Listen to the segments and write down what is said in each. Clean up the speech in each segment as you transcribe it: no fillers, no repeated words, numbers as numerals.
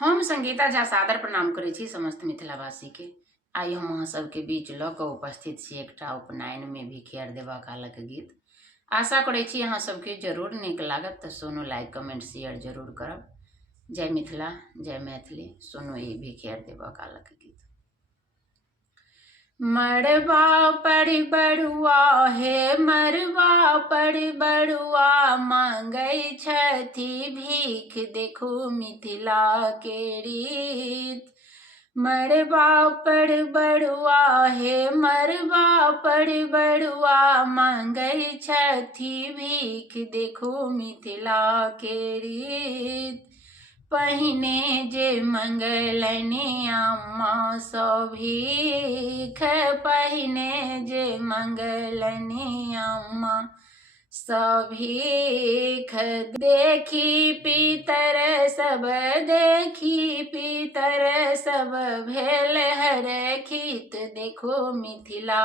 हम संगीता झा सादर प्रणाम करै छी समस्त मिथिलावासी के। आई हम अहाँ सबके बीच लऽ कऽ उपस्थित छी एकटा उपनयन में भिखियर देबा कालक गीत। आशा करै छी अहाँ सबके जरूर नीक लागत, तऽ सुनू, लाइक कमेंट शेयर जरूर करब। जय मिथिला, जय मैथिली। सुनू ई भिखियर देबा कालक गीत। मड़बा पर बड़ुआ हे मड़बा पर बड़ुआ, मांगै छथि भीख देखू मिथिला के रीत। मड़बा पर बड़ुआ हे मड़बा पर बड़ुआ, मांगै छथि भीख देखू मिथिला के रीत। पहिने जे मंगलनि अम्मा सभ भीख, पहिने जे मंगलनि अम्मा सभ भीख। देखी पितर सब, देखी पितर सब, भेल हरखित देखो मिथिला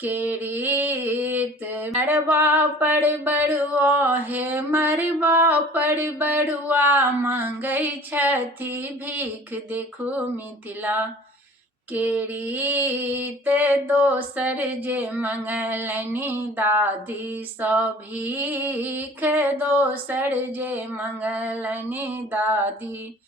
के रीत। मड़बा पर बड़ुआ हे मड़बा पर बड़ुआ, मांगै छथि भीख देखू मिथिला के रीत। दोसर जे मंगलनि दादी सभ भीख, दोसर जे मंगलनि दादी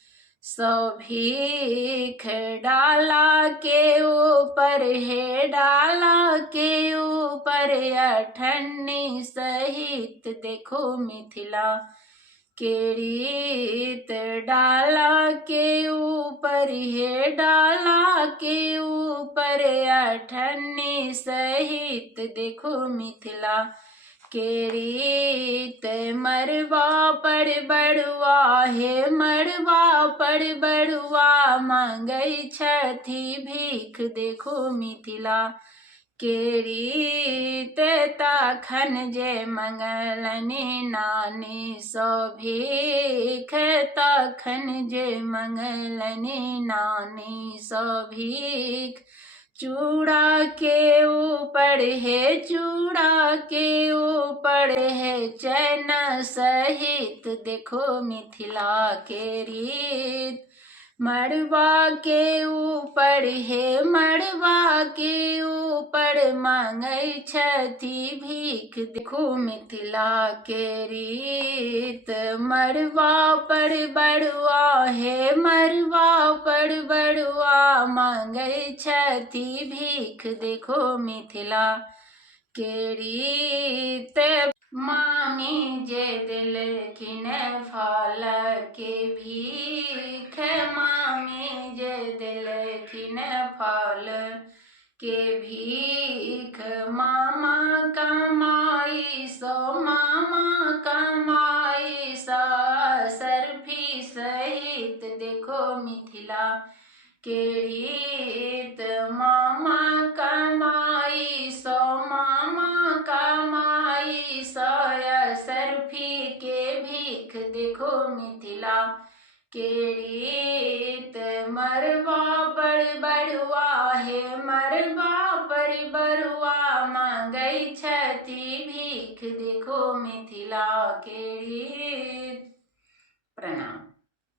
सभ भीख। डाला के ऊपर हे डाला के ऊपर, अठन्नी सहित देखो मिथिला के रीत। डाला के ऊपर हे डाला के ऊपर, अठन्नी सहित देखो मिथिला के रीत। मड़बा पर बड़ुआ हे मड़बा पर बड़ुआ, मांगै छथि भीख देखो मिथिला के रीत। तखन जे मंगलनि नानी सभ भीख, तखन जे मंगलनि नानी सभ भीख। चूड़ा के ऊपर हे चूड़ा के ऊपर है, चैन सहित देखो मिथिला के रीत। मड़बा के ऊपर हे मड़बा के ऊपर, मांगै छथि भीख देखो मिथिला के रीत। मड़बा पर बड़ुआ हे मड़बा पर बड़ुआ, मांगै छथि भीख देखो मिथिला के रीत। मामी जे देलखिन फल के भीख, मामी जे देलखिन फल के भीख। मामा कमाई सो मामा कमाई सा, सर्फी सहित देखो मिथिला के रीत। मामा कमाई सो मामा कमाई सो, सर्फी के भीख देखो मिथिला के रीत। मड़बा पर बड़ुआ हे मड़बा पर बड़ुआ, मांगै छथि भीख देखो मिथिला के रीत। प्रणाम।